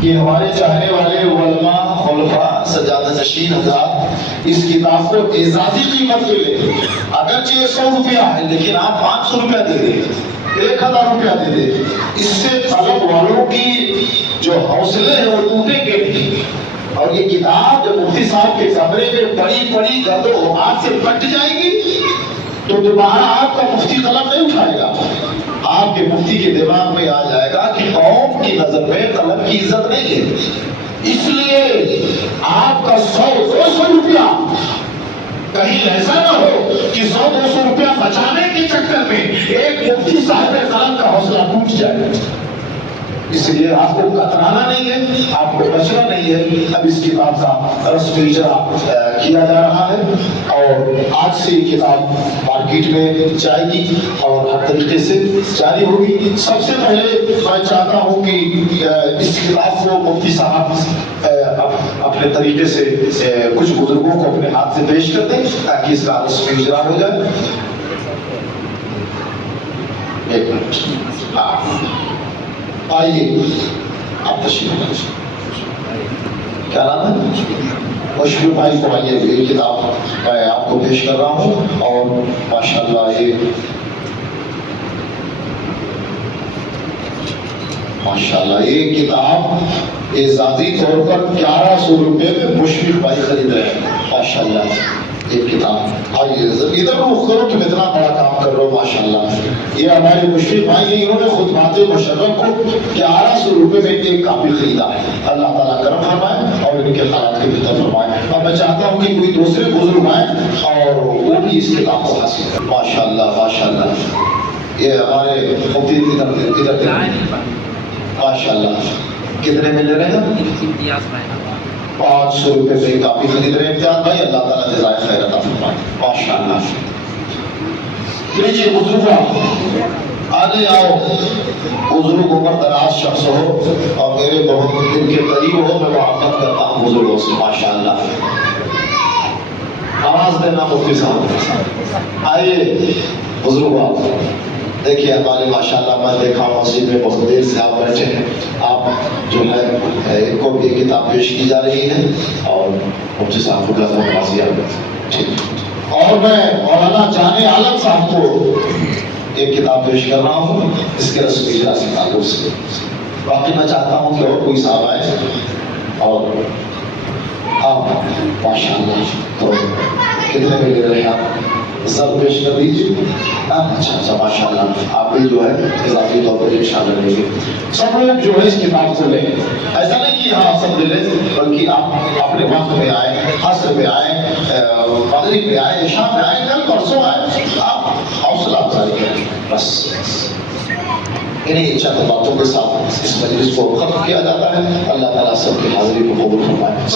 کہ ہمارے چاہنے والے علماء خلفاء سجادہ نشین حضرات اس کتاب کو اعزازی قیمت پہ لے، اگرچہ 100 روپیہ ہے لیکن آپ 500 روپیہ دے دیں، 1000 روپیہ دے دیں، اس سے طلب والوں کی جو حوصلے ہیں وہ ٹوٹیں گے نہیں۔ اور یہ کتاب جب مفتی صاحب کے کمرے میں پڑی گرد و غبار سے پٹ جائے گی تو دوبارہ آپ کا مفتی قلم نہیں اٹھائے گا، آپ کے مفتی کے دماغ میں آ جائے گا کہ قوم کی نظر میں قلم کی عزت نہیں ہے۔ اس لیے آپ کا 100-200 روپیہ کہیں ایسا نہ ہو کہ 100-200 روپیہ بچانے کے چکر میں ایک مفتی صاحب قلم کا حوصلہ ٹوٹ جائے۔ اس لیے آپ کو کترانا نہیں ہے، آپ کو بچنا نہیں ہے۔ اب اس کتاب کا رسم اجرا کیا جا رہا ہے اور آج سے یہ کتاب مارکیٹ میں جائے گی اور ہر طریقے سے جاری ہوگی۔ سب سے پہلے میں چاہتا ہوں کہ اس کتاب کو مفتی صاحب اپنے طریقے سے کچھ بزرگوں کو اپنے ہاتھ سے پیش کر دیں تاکہ اس کا رسم اجرا ہو جائے۔ ایک منٹ، آئیے آپ تشریف لائیں۔ کیا نام ہے؟ مشفق بھائی کو آئیے، یہ کتاب میں آپ کو پیش کر رہا ہوں اور ماشاءاللہ یہ کتاب اعزازی طور پر 1100 روپے میں مشفق بھائی خرید رہے ہیں۔ ماشاءاللہ ایک کتاب، آئیے ادھر رخ کرو، تم اتنا بڑا کام کر رہے ہو ماشاءاللہ۔ یہ ہمارے مشفق بھائی ہیں، انہوں نے خود بات مشرف کو 1100 روپے میں ایک کاپی خریدا ہے۔ اللہ تعالیٰ کرم فرمائے اور ان کے حالات کے بہتر فرمائے۔ اب میں چاہتا ہوں کہ کوئی دوسرے بزرگ آئیں اور وہ بھی اس کتاب کو حاصل کریں۔ ماشاءاللہ ماشاءاللہ، یہ ہمارے مفتی ادھر ماشاءاللہ کتنے میں لے رہے ہیں؟ 500 روپے میں کاپی خرید رہے ہیں امتیاز بھائی، اللہ تعالیٰ جزائے خیر عطا فرمائے۔ ماشاءاللہ لیجیے بزرگوں آگے آؤ، بزرگ عمر دراز شخص ہو اور میرے بہت دل کے قریب ہو، میں محبت کرتا ہوں بزرگوں سے ماشاءاللہ۔ آواز دینا مفتی صاحب، آئیے بزرگوں دیکھیے ہمارے ماشاءاللہ میں دیکھا مسجد میں بہت دیر سے آپ بیٹھے ہیں، آپ جو ہے ان کو بھی کتاب پیش کی جا رہی ہے اور مفتی صاحب کو ٹھیک۔ اور میں مولانا جان عالم صاحب کو ایک کتاب پیش کر رہا ہوں اس کے رسم اجرا سے تعلق سے۔ باقی میں چاہتا ہوں کہ اور کوئی صاحب آئے اور آپ ماشاءاللہ تو کتنے میں لے رہے ہیں آپ؟ سب پیش کر دیجیے۔ اچھا ماشاءاللہ، آپ بھی جو ہے اضافی طور پر انشاءاللہ لیں گے۔ سب لوگ جو ہے اس کتاب کو لیں، ایسا نہیں کہ ہاں سب لے لیں، بلکہ آپ اپنے وقت میں آئے، عصر میں آئے، مغرب میں آئے، عشاء میں آئے، کل پرسوں آئے، آپ حوصلہ افزائی کریں بس۔ انہیں چند باتوں کے ساتھ اس مجلس کو ختم کیا جاتا ہے۔ اللہ تعالیٰ سب کی حاضری کو قبول فرمائے۔